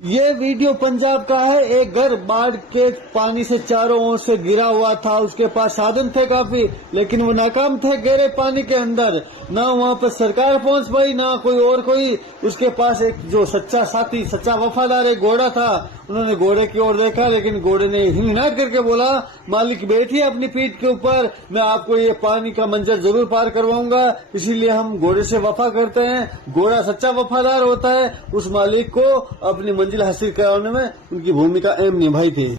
ये वीडियो पंजाब का है। एक घर बाढ़ के पानी से चारों ओर से गिरा हुआ था। उसके पास साधन थे काफी, लेकिन वो नाकाम थे गहरे पानी के अंदर। ना वहाँ पर सरकार पहुंच पाई, ना कोई। उसके पास एक जो सच्चा साथी, सच्चा वफादार एक घोड़ा था। उन्होंने घोड़े की ओर देखा, लेकिन घोड़े ने हिम्मत करके बोला, मालिक बैठिए अपनी पीठ के ऊपर, मैं आपको ये पानी का मंजर जरूर पार करवाऊंगा। इसीलिए हम घोड़े से वफा करते हैं। घोड़ा सच्चा वफादार होता है। उस मालिक को अपनी मंजिल हासिल कराने में उनकी भूमिका अहम निभाई थी।